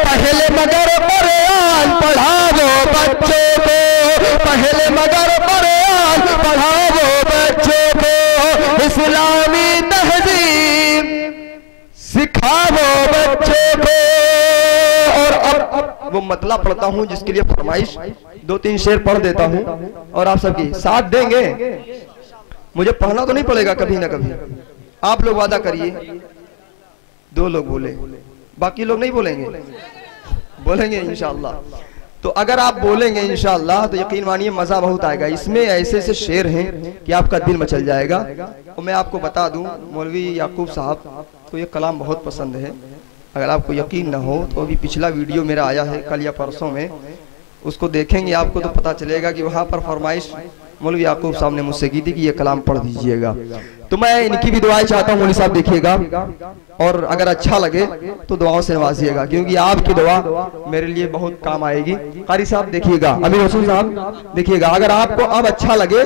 पहले मगर कुरान पढ़ाओ बच्चों को, पहले मगर कुरान पढ़ाओ बच्चों को, इस्लामी तहजीब सिखाओ बच्चों को। और अब वो मतला पढ़ता हूँ जिसके लिए फरमाइश 2-3 शेर पढ़ देता हूँ और आप सबकी साथ देंगे। मुझे पढ़ना तो नहीं पड़ेगा कभी ना कभी, आप लोग वादा करिए। 2 लोग बोले, बाकी लोग नहीं बोलेंगे, बोलेंगे इंशाअल्लाह। तो अगर आप बोलेंगे इंशाअल्लाह तो यकीन मानिए मजा बहुत आएगा। इसमें ऐसे ऐसे शेर हैं कि आपका दिल मचल जाएगा। और मैं आपको बता दूं मौलवी याकूब साहब को ये कलाम बहुत पसंद है। अगर आपको यकीन ना हो तो अभी पिछला वीडियो मेरा आया है कल या परसों में, उसको देखेंगे आपको तो पता चलेगा कि वहाँ पर फरमाइश मौलवी याकूब साहब ने मुझसे की थी कि ये कलाम पढ़ दीजिएगा। तो मैं इनकी भी दुआएं चाहता हूँ मौलवी साहब, देखिएगा और अगर अच्छा लगे तो दुआओं से नवाजिएगा, क्योंकि आपकी दुआ मेरे लिए बहुत काम आएगी। कारी साहब देखिएगा, अमीर हुसैन साहब देखिएगा, अगर आपको अब अच्छा लगे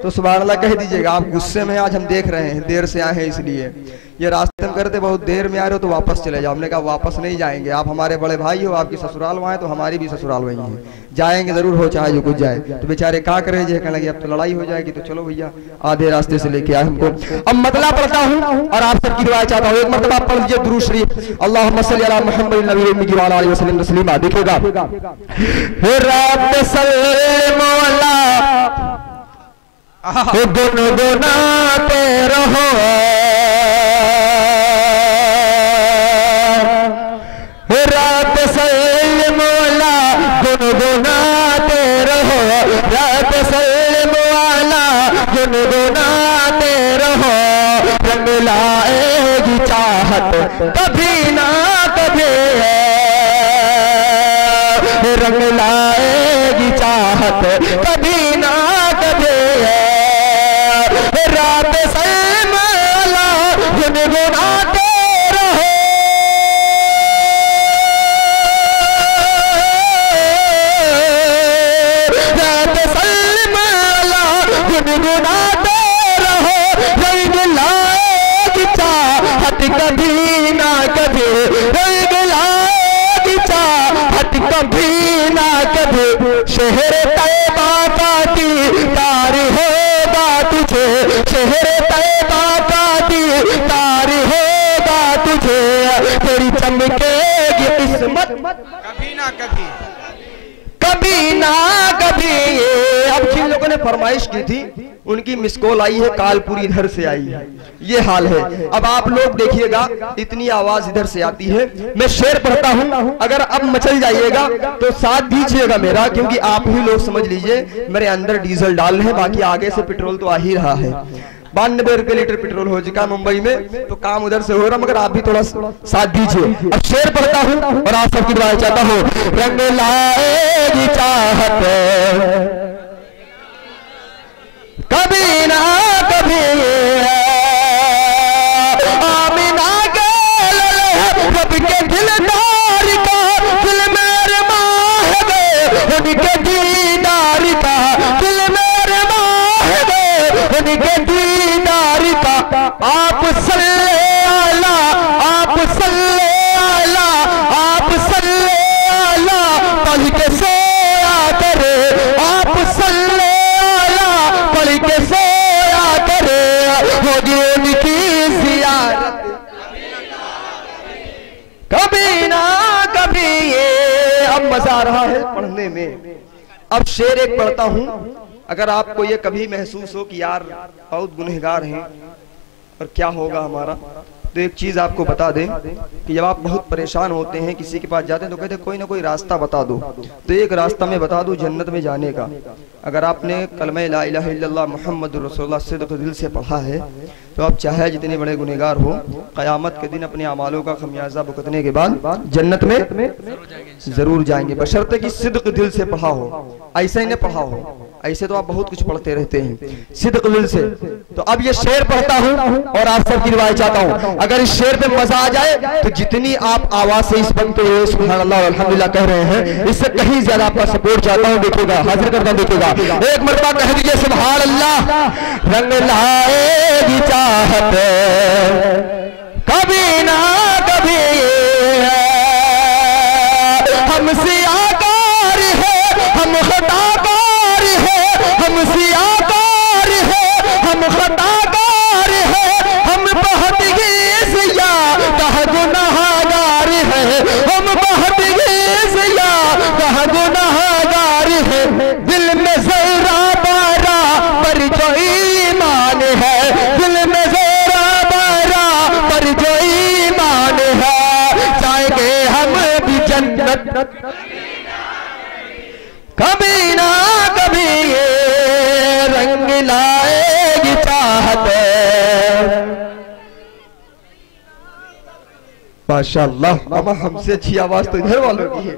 तो सुभान अल्लाह कह दीजिएगा। आप गुस्से में आज हम देख रहे हैं, देर से आए हैं इसलिए, ये रास्ते में करते बहुत देर में आ रहे हो तो वापस चले जाओ। हमने कहा वापस नहीं जाएंगे, आप हमारे बड़े भाई हो, आपकी ससुराल वहाँ है तो हमारी भी ससुराल वहीं है, जाएंगे जरूर हो चाहे जो कुछ जाए। तो बेचारे क्या करें, जे कहने लगे अब तो लड़ाई हो जाएगी, तो चलो भैया आधे रास्ते से लेके आए हमको। अब मतला पढ़ता हूँ और आप सबकी दुआ चाहता हूँ। एक मरतबा पढ़ लीजिए दुरूद शरीफ, अल्लाहुम्मा सल्ली अला मुहम्मद नबी व अलैहि वसल्लम तस्लीमा। देखिएगा रब सल्लल्लाहु अलैहि गुनगुनाते रहो, रब सल्लल्लाहु अलैहि गुनगुनाते रहो, रब सल्लल्लाहु अलैहि गुनगुनाते रहो। रंग लाएगी चाहत कभी ना कभी है, रंग लाएगी चाहत कभी ना कभी कभी ना कभी शहर तैबा का दीदार होगा तुझे, शहर तैबा का दीदार होगा तुझे, तेरी चमकेगी किस्मत कभी ना कभी, कभी ना कभी। अब जिन लोगों ने फरमाइश की थी उनकी मिस कॉल आई है, कालपुरी इधर से आई है, ये हाल है। अब आप लोग देखिएगा इतनी आवाज इधर से आती है। मैं शेर पढ़ता हूं, अगर अब मचल जाइएगा तो साथ दीजिएगा मेरा, क्योंकि आप ही लोग समझ लीजिए मेरे अंदर डीजल डाल है, बाकी आगे से पेट्रोल तो आ ही रहा है। 92 रुपए लीटर पेट्रोल हो चुका मुंबई में, तो काम उधर से हो रहा, मगर आप भी थोड़ा साथ दीजिए। अब शेर पढ़ता हूं और आप सबकी दुआ चाहता हूं। रंग लाएगी चाहत कभी ना कभी, आमिना के रब के दिलदार का दिल मेरे माहबे, उनके दीदार का दिल मेरे माहबे, उनके दीदार का। आप सल्ले आला, आप सल्ले आला, आप सल्ले आला पढ़ के सोया करे, आप सल्ले पढ़ के सोया करे, होगी उनकी ज़ियारत कभी ना कभी। ये अब मजा आ रहा है पढ़ने में। अब शेर एक पढ़ता हूं, अगर आपको ये कभी महसूस हो कि यार बहुत गुनहगार हैं और क्या होगा हमारा, तो एक चीज आपको बता दें कि जब आप बहुत परेशान होते हैं, किसी के पास जाते हैं तो कहते हैं कोई ना कोई रास्ता बता दो, तो एक रास्ता मैं बता दूं जन्नत में जाने का। अगर आपने कलमे ला इलाहा इल्लल्लाह मुहम्मदुर रसूलुल्लाह सिद्क़ दिल से पढ़ा है, तो आप चाहे जितने बड़े गुनहगार हो, क़यामत के दिन अपने अमालों का खमियाजा भुगतने के बाद जन्नत में जरूर जाएंगे, बशर्ते कि सिद्क़ दिल से पढ़ा हो। ऐसे ही नहीं पढ़ा हो, ऐसे तो आप बहुत कुछ पढ़ते रहते हैं, सिद्क़ दिल से। तो अब ये शेर पढ़ता हूं और आप सबकी रिवायत चाहता हूं। अगर इस शेर पे मजा आ जाए तो जितनी आप आवाज से इस बनते हुए सुभान अल्लाह अल्हम्दुलिल्लाह कह रहे हैं, इससे कहीं ज्यादा आपका सपोर्ट चाहता हूं। देखिएगा, हाजिर करता हूं, देखिएगा, एक मरतबा कह दीजिए सुभान अल्लाह। रंग लाएगी चाहत कभी ना कभी, हमसे आकार है, हम खताकार है, हमसे आकार है, हम खताकार है, हम बहुत गिज़िया कह गुनाहगार है, हम बहुत गिज़िया कह गुनाहगार है। दिल में ज़रा बारा पर जो ईमान है, दिल में ज़रा बारा पर जो ईमान है, जाएंगे हम भी जन्नत कभी ना कभी। ये रंग लाएगी चाहत। माशाअल्लाह, अमा हमसे अच्छी आवाज तो इधर वालों की है,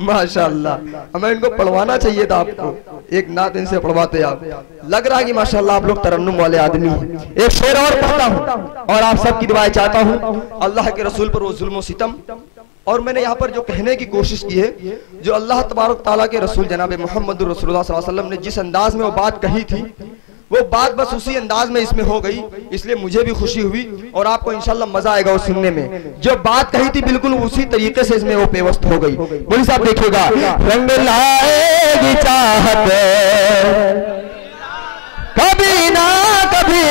माशाअल्लाह। हमें इनको पढ़वाना चाहिए था आपको, एक नात इनसे पढ़वाते आप। लग रहा है कि माशाअल्लाह आप लोग तरन्नुम वाले आदमी हैं। एक शेर और पढ़ता हूं और आप सबकी दुआएं चाहता हूं। अल्लाह के रसूल पर वो जुल्म सितम, और मैंने यहाँ पर जो कहने की कोशिश की है, जो अल्लाह तबारक ताला के रसूल जनाब मोहम्मद रसूलुल्लाह सल्लल्लाहु अलैहि वसल्लम ने जिस अंदाज में वो बात कही थी, वो बात बस उसी अंदाज में इसमें हो गई, इसलिए मुझे भी खुशी हुई और आपको इंशाल्लाह मजा आएगा वो सुनने में। जो बात कही थी बिल्कुल उसी तरीके से इसमें वो पेवस्त हो गई। बोली साहब देखिएगा, रंग लाएगी चाहत कभी ना कभी,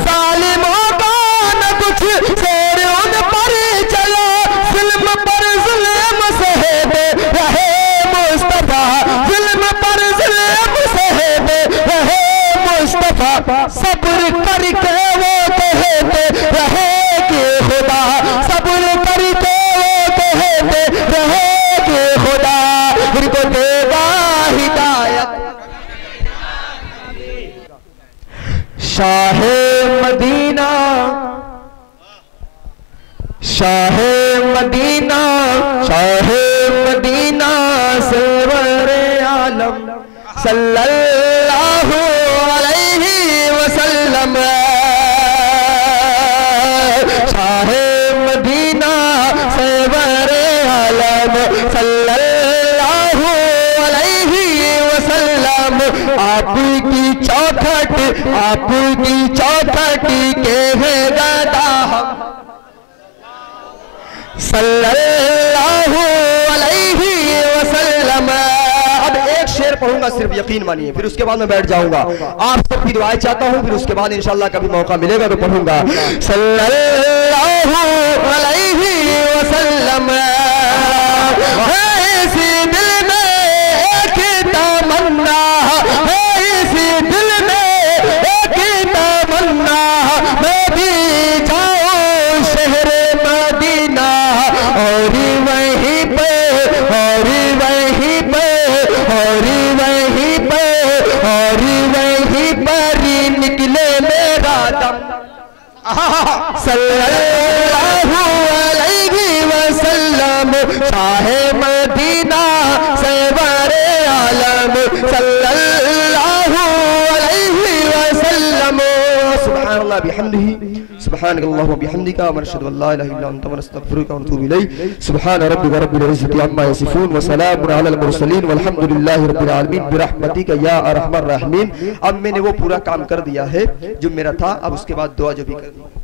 जालिमों का न कुछ शेर उन पर चलो, जुल्म पर जुल्म सहते रहे मुस्तफा, जुल्म पर जुल्म सहते रहे मुस्तफा, सब्र करके वो कहते रहे कि खुदा, सब्र करके वो कहते रहे कि खुदा उनको देगा हिदायत। Shah Medina, Shah Medina, Shah Medina Sarware आलम सल्लल्लाहु अलैहि वसल्लम, शाहे मदीना सरवरे आलम सल्लल्लाहु अलैहि वसल्लम। आपकी चौखट, आपकी चौखट के है दादा हम, सल्लल्लाहु अलैहि वसल्लम। अब एक शेर पढ़ूंगा सिर्फ, यकीन मानिए, फिर उसके बाद मैं बैठ जाऊंगा। आप सबकी दुआएं चाहता हूं, फिर उसके बाद इंशाल्लाह कभी मौका मिलेगा तो पढ़ूंगा। सल्लल्लाहु अलैहि वसल्लम। इसी दिल में एक तमन्ना, इसी दिल में एक तमन्ना, मैं भी जाऊं शहर मदीना और वहीं पे और वहीं पे और वहीं पे और वहीं पर निकले मेरा दम। सल्लल्लाहु अलैहि वसल्लम, शाहे मदीना सरवरे आलम, सल्लल्लाहु अलैहि वसल्लम। सुभानअल्लाह बिहम्दिही, सुभानअल्लाह व बिहम्दिका, व नशहदु अल्ला इलाहा इल्ला अंता, व नस्तगफिरुका व नतूबु इलैक। सुभान रब्बिका रब्बिल इज्जति अम्मा यसिफून, व सलामुन अलल मुरसलीन, वल्हम्दुलिल्लाहि रब्बिल आलमीन, बिरहमतिका या अरहमर राहिमीन। अब मैंने वो पूरा काम कर दिया है जो मेरा था, अब उसके बाद दुआ जो भी करनी।